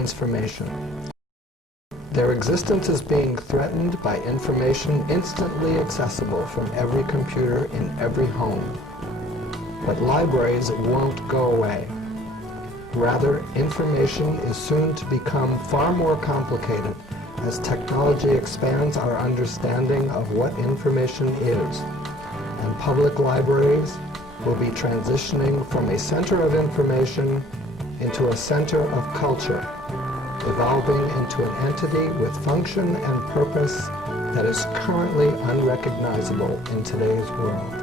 transformation. Their existence is being threatened by information instantly accessible from every computer in every home. But libraries won't go away. Rather, information is soon to become far more complicated as technology expands our understanding of what information is, and public libraries will be transitioning from a center of information into a center of culture, evolving into an entity with function and purpose that is currently unrecognizable in today's world.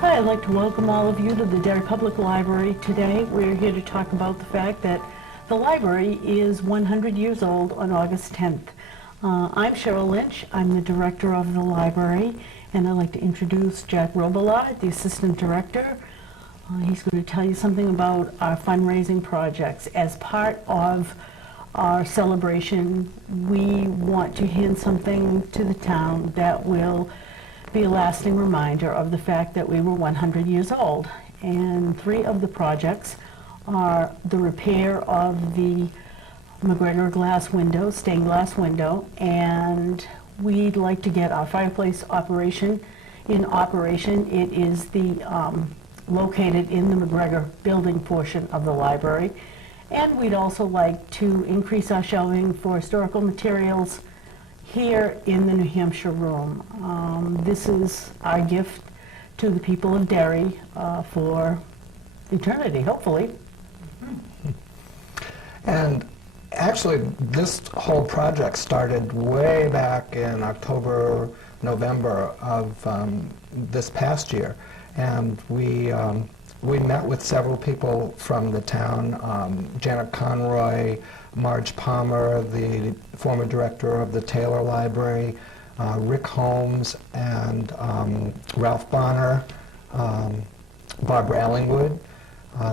Hi, I'd like to welcome all of you to the Derry Public Library today. We're here to talk about the fact that the library is 100 years old on August 10th. I'm Cheryl Lynch. I'm the director of the library, and I'd like to introduce Jack Robillard, the assistant director. He's going to tell you something about our fundraising projects. As part of our celebration, we want to hand something to the town that will be a lasting reminder of the fact that we were 100 years old. And 3 of the projects are the repair of the MacGregor glass window, stained glass window, and we'd like to get our fireplace operation in operation. It is located in the MacGregor building portion of the library. And we'd also like to increase our shelving for historical materials here in the New Hampshire room. This is our gift to the people of Derry for eternity, hopefully. And actually, this whole project started way back in October, November of this past year. And we met with several people from the town, Janet Conroy, Marge Palmer, the former director of the Taylor Library, Rick Holmes, and Ralph Bonner, Barbara Ellingwood,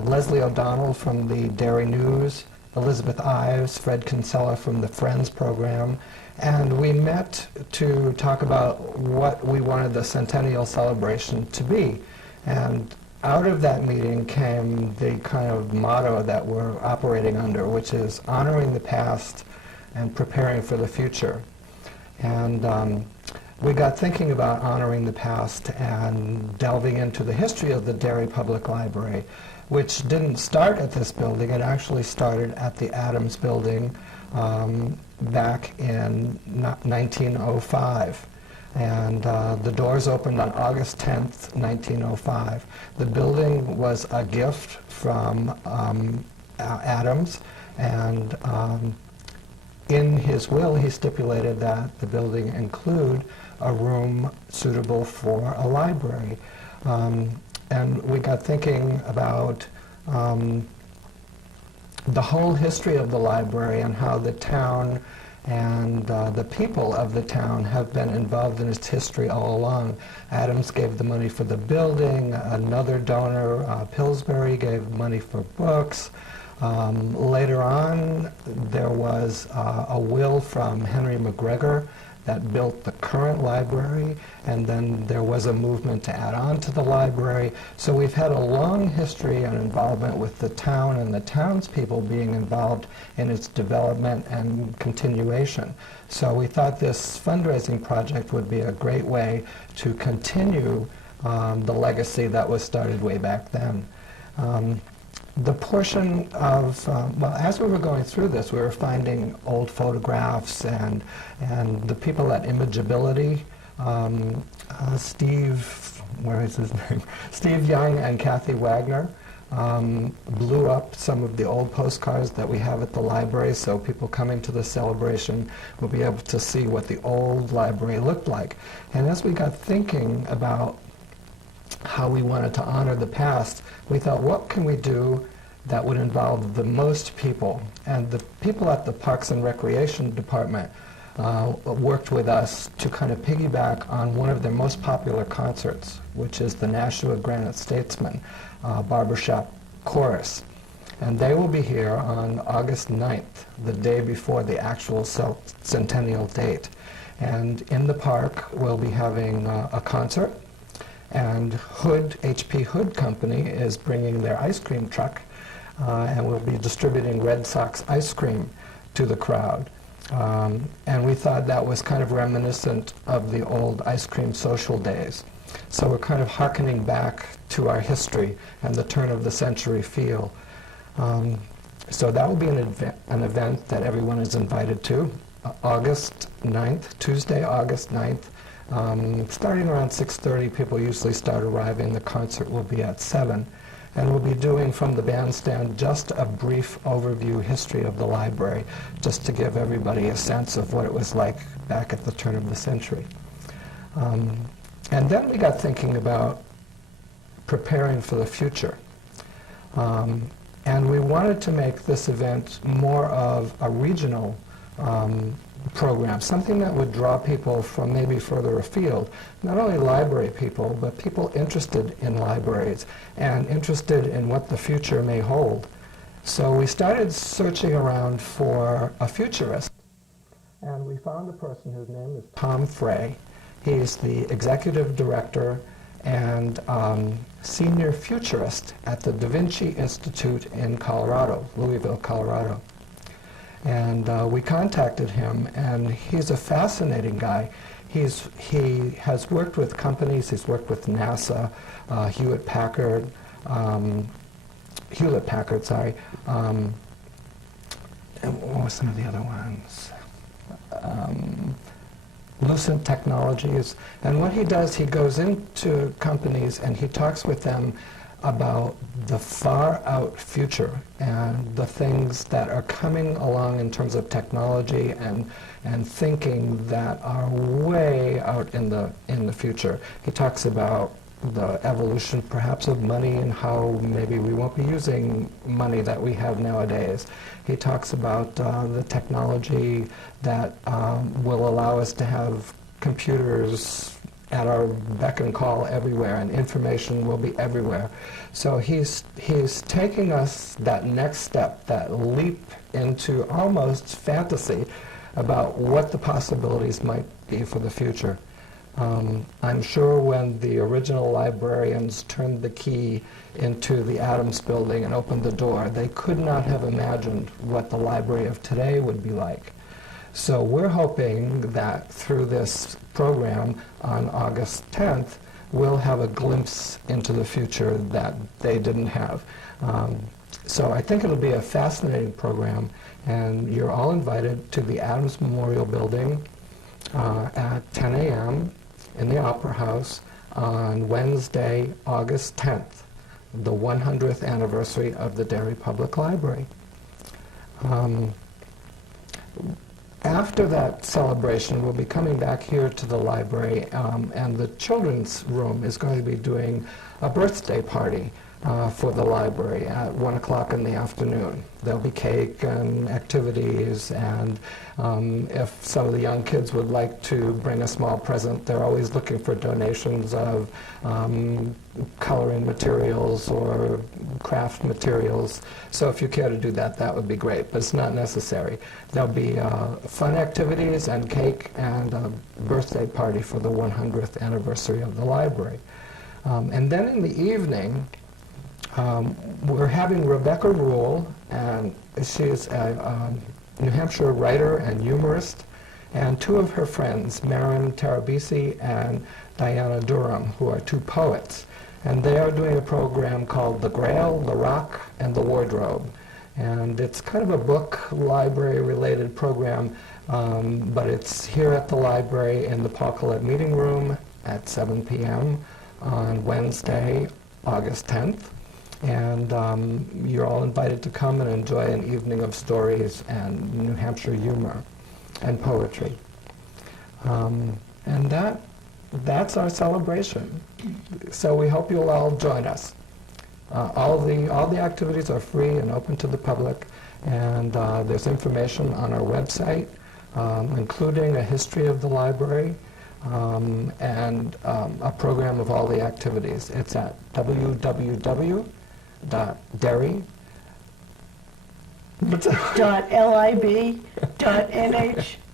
Leslie O'Donnell from the Derry News, Elizabeth Ives, Fred Kinsella from the Friends program, and we met to talk about what we wanted the Centennial celebration to be. And out of that meeting came the kind of motto that we're operating under, which is honoring the past and preparing for the future. And we got thinking about honoring the past and delving into the history of the Derry Public Library, which didn't start at this building. It actually started at the Adams Building back in 1905. And the doors opened on August 10th, 1905. The building was a gift from Adams, and in his will he stipulated that the building include a room suitable for a library. And we got thinking about the whole history of the library and how the town and the people of the town have been involved in its history all along. Adams gave the money for the building. Another donor, Pillsbury, gave money for books. Later on, there was a will from Henry MacGregor that built the current library, and then there was a movement to add on to the library. So we've had a long history and involvement with the town and the townspeople being involved in its development and continuation. So we thought this fundraising project would be a great way to continue the legacy that was started way back then. The portion of, well, as we were going through this, we were finding old photographs and the people at Imageability, Steve, where is his name? Steve Young and Kathy Wagner blew up some of the old postcards that we have at the library, so people coming to the celebration will be able to see what the old library looked like. And as we got thinking about how we wanted to honor the past, we thought, what can we do that would involve the most people? And the people at the Parks and Recreation Department worked with us to kind of piggyback on one of their most popular concerts, which is the Nashua Granite Statesman Barbershop Chorus. And they will be here on August 9th, the day before the actual centennial date. And in the park, we'll be having a concert. And HP Hood Company is bringing their ice cream truck, and we'll be distributing Red Sox ice cream to the crowd. And we thought that was kind of reminiscent of the old ice cream social days. So we're kind of hearkening back to our history and the turn of the century feel. So that will be an event that everyone is invited to, August 9th, Tuesday, August 9th. Starting around 6:30, people usually start arriving. The concert will be at 7. And we'll be doing from the bandstand just a brief overview history of the library, just to give everybody a sense of what it was like back at the turn of the century. And then we got thinking about preparing for the future. And we wanted to make this event more of a regional program, something that would draw people from maybe further afield, not only library people, but people interested in libraries and interested in what the future may hold. So we started searching around for a futurist, and we found a person whose name is Tom Frey. He's the executive director and senior futurist at the Da Vinci Institute in Colorado, Louisville, Colorado. And we contacted him, and he's a fascinating guy. He has worked with companies. He's worked with NASA, Hewlett Packard, and what were some of the other ones? Lucent Technologies. And what he does, he goes into companies and he talks with them about the far out future and the things that are coming along in terms of technology and thinking that are way out in the future. He talks about the evolution perhaps of money and how maybe we won't be using money that we have nowadays. He talks about the technology that will allow us to have computers at our beck and call everywhere, and information will be everywhere. So he's taking us that next step, that leap into almost fantasy about what the possibilities might be for the future. I'm sure when the original librarians turned the key into the Adams building and opened the door, they could not have imagined what the library of today would be like. So we're hoping that through this program on August 10th, we'll have a glimpse into the future that they didn't have. So I think it'll be a fascinating program, and you're all invited to the Adams Memorial Building at 10 a.m. in the Opera House on Wednesday, August 10th, the 100th anniversary of the Derry Public Library. After that celebration, we'll be coming back here to the library, and the children's room is going to be doing a birthday party for the library at 1 o'clock in the afternoon. There'll be cake and activities, and if some of the young kids would like to bring a small present, they're always looking for donations of coloring materials or craft materials. So if you care to do that, that would be great, but it's not necessary. There'll be fun activities and cake and a birthday party for the 100th anniversary of the library. And then in the evening, we're having Rebecca Rule, and she is a New Hampshire writer and humorist, and two of her friends, Marin Tarabisi and Diana Durham, who are two poets. And they are doing a program called The Grail, The Rock, and The Wardrobe. And it's kind of a book library-related program, but it's here at the library in the Paul Collette Meeting Room at 7 p.m. on Wednesday, August 10th. And you're all invited to come and enjoy an evening of stories and New Hampshire humor and poetry. And that's our celebration. So we hope you'll all join us. All the activities are free and open to the public, and there's information on our website, including a history of the library, and a program of all the activities. It's at www.derry.lib.nh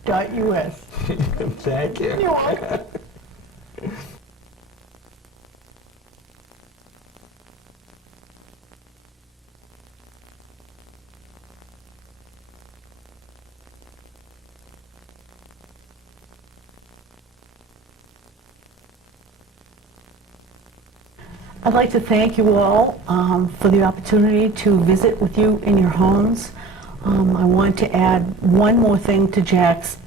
Thank you. You're welcome. I'd like to thank you all for the opportunity to visit with you in your homes. I want to add one more thing to Jack's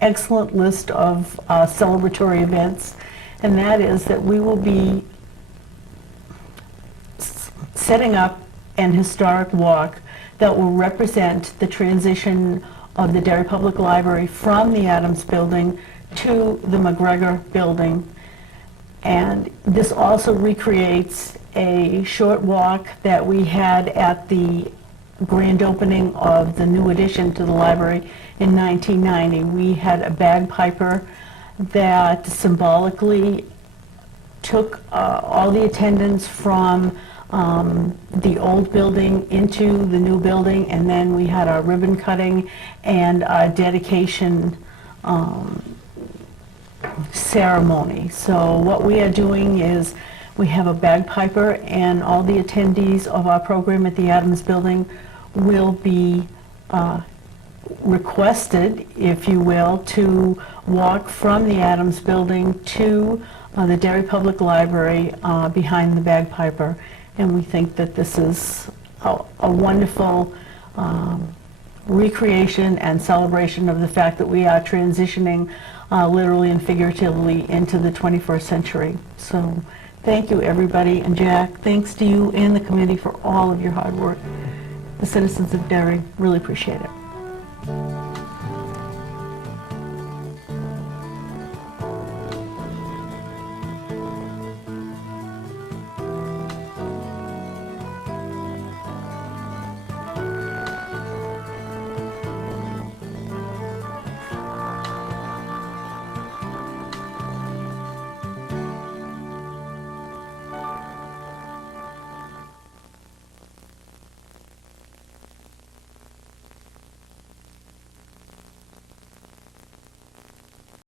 excellent list of celebratory events, and that is that we will be setting up an historic walk that will represent the transition of the Derry Public Library from the Adams Building to the MacGregor Building. And this also recreates a short walk that we had at the grand opening of the new addition to the library in 1990. We had a bagpiper that symbolically took all the attendants from the old building into the new building, and then we had our ribbon cutting and our dedication ceremony. So what we are doing is we have a bagpiper, and all the attendees of our program at the Adams Building will be requested, if you will, to walk from the Adams Building to the Derry Public Library behind the bagpiper. And we think that this is a wonderful recreation and celebration of the fact that we are transitioning literally and figuratively into the 21st century. So thank you, everybody. And Jack, thanks to you and the committee for all of your hard work. The citizens of Derry really appreciate it.